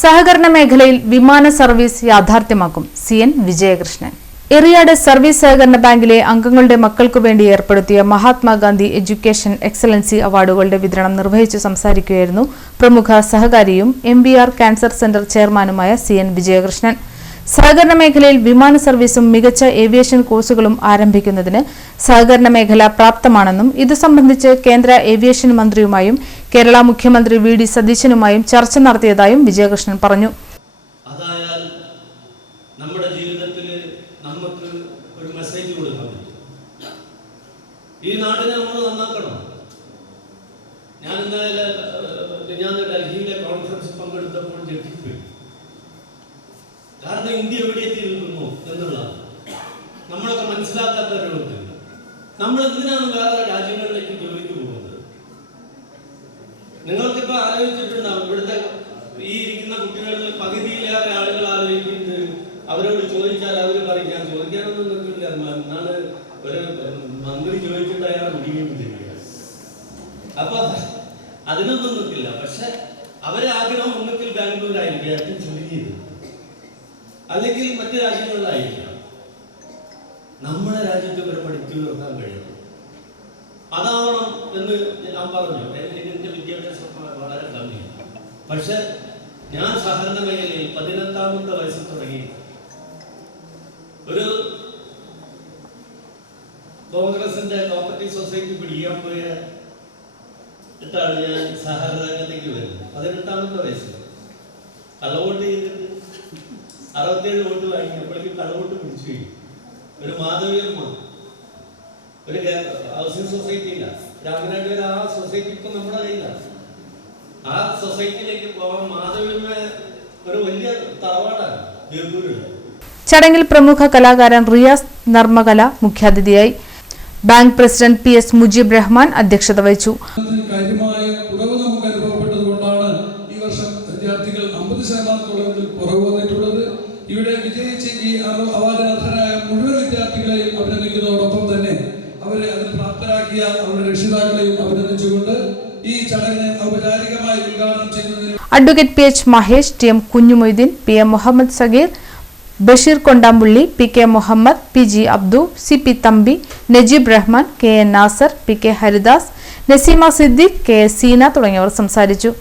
സഹകരണ മേഖലയിൽ വിമാന സർവീസ് യാഥാർത്ഥ്യമാക്കും CN വിജയകൃഷ്ണൻ. എറിയാട് സർവീസ് സഹകരണ ബാങ്കിലെ അംഗങ്ങളുടെ മക്കൾക്കു വേണ്ടി ഏർപ്പെടുത്തിയ മഹാത്മാഗാന്ധി എഡ്യൂക്കേഷൻ എക്സലൻസി അവാർഡുകളുടെ വിതരണം നിർവഹിച്ചു സംസാരിക്കുകയായിരുന്നു പ്രമുഖ സഹകാരിയും MBR ക്യാൻസർ സെന്റർ ചെയർമാനുമായ CN വിജയകൃഷ്ണൻ. സഹകരണ മേഖലയിൽ വിമാന സർവീസും മികച്ച ഏവിയേഷൻ കോഴ്സുകളും ആരംഭിക്കുന്നതിന് സഹകരണ മേഖല പ്രാപ്തമാണെന്നും ഇതു സംബന്ധിച്ച് കേന്ദ്ര ഏവിയേഷൻ മന്ത്രിയുമായും കേരള മുഖ്യമന്ത്രി VD സതീശനുമായും ചർച്ച നടത്തിയതായും വിജയകൃഷ്ണൻ പറഞ്ഞു. നമ്മുടെ ജീവിതത്തിൽ നമുക്ക് ഒരു മെസ്സേജ് കൊടുക്കാൻ പറ്റും. ഈ നാടിനെ നമ്മൾ നന്നാക്കണം. ഞാൻ ഡൽഹിയിലെ കോൺഫറൻസിൽ പങ്കെടുത്തപ്പോൾ ഞെട്ടിപ്പോയി. കാരണം ഇന്ത്യ എവിടെ എത്തിയിരിക്കുന്നു എന്നുള്ളതാണ് നമ്മളൊക്കെ മനസ്സിലാക്കാത്തവരുണ്ട്. നമ്മൾ എന്തിനാണ് വേറെ രാജ്യങ്ങളിലേക്ക് ജോലിക്ക് പോകുന്നത്? നിങ്ങൾക്കിപ്പോൾ ആലോചിച്ചിട്ടുണ്ടാവും, ഇവിടുത്തെ ഈ ഇരിക്കുന്ന കുട്ടികളിൽ പകുതിയിലേറെ ആളുകൾ ആലോചിക്കുന്നത് അവരോട് ചോദിച്ചാൽ അവർ പറയും ഞാൻ ചോദിക്കാനൊന്നും നിൽക്കില്ല. എന്നാണ് ഒരു മന്ത്രി ചോദിച്ചിട്ട് അയാൾ മുടിയുന്നില്ല. അപ്പൊ അതിനൊന്നും നിൽക്കില്ല. പക്ഷെ അവരെ ആഗ്രഹം ഒന്നുകിൽ ബാംഗ്ലൂരായിരിക്കും, ഏറ്റവും ചുരുങ്ങിയത്, അല്ലെങ്കിൽ മറ്റു രാജ്യങ്ങളിലായിരിക്കാം. നമ്മുടെ രാജ്യത്ത് ഇവരെ പഠിച്ചു നിർത്താൻ കഴിയണം. അതാവണം എന്ന് ഞാൻ പറഞ്ഞു. എന്റെ വിദ്യാഭ്യാസം വളരെ കമ്മിയാണ്. പക്ഷെ ഞാൻ സഹകരണ മേഖലയിൽ 18ാമത്തെ വയസ്സിൽ തുടങ്ങി ഒരു കോൺഗ്രസിന്റെ കോപ്പറേറ്റീവ് സൊസൈറ്റി പിടിക്കാൻ പോയ ഇട്ടാണ് ഞാൻ സഹകരണ രംഗത്തേക്ക് വരുന്നത്. 18ാമത്തെ വയസ്സിൽ കള്ളവോട്ട് ചെയ്തിട്ട് 67 വോട്ട് വാങ്ങി. അപ്പോഴേക്കും കള്ളവോട്ട് പിടിച്ചു കഴിഞ്ഞു. ഒരു മാധവിയമ്മ, ഒരു ഹൗസിംഗ് സൊസൈറ്റി ഇല്ല രാമനാട്ടുകാർ, ആ സൊസൈറ്റി ഇപ്പൊ നമ്മുടെ കയ്യിലാണ്. ആ സൊസൈറ്റിയിലേക്ക് പോകാൻ മാധവിയമ്മ ഒരു വലിയ തറവാടാണ് ബീർപൂരിൽ. ചടങ്ങിൽ പ്രമുഖ കലാകാരൻ റിയാസ് നർമ്മകല മുഖ്യാതിഥിയായി. Bank president PS Mujeeb Rahman അധ്യക്ഷത വഹിച്ചു. ഇവിടെ വിജയിച്ച് ഈ അവാർഡിന് അർഹരായ മുഴുവൻ വിദ്യാർത്ഥികളെയും അഭിനന്ദിക്കുന്നതോടൊപ്പം തന്നെ അവരെ അതിന് പ്രാപ്തരാക്കിയ അവരുടെ രക്ഷിതാക്കളെയും അഭിനന്ദിച്ചുകൊണ്ട് ഈ ചടങ്ങ് ഔപചാരികമായി ഉദ്ഘാടനം ചെയ്യുന്നതിന് advocate PH Mahesh, TM Kunhimoideen, PM Muhammad Sageer, Basheer Kondampully, PK Muhammad, PG Abdu, CP Thampi, Najeeb Rahman, KN Nasar, PK Haridas, Naseema Siddique, KS Seena തുടങ്ങിയവർ സംസാരിച്ചു.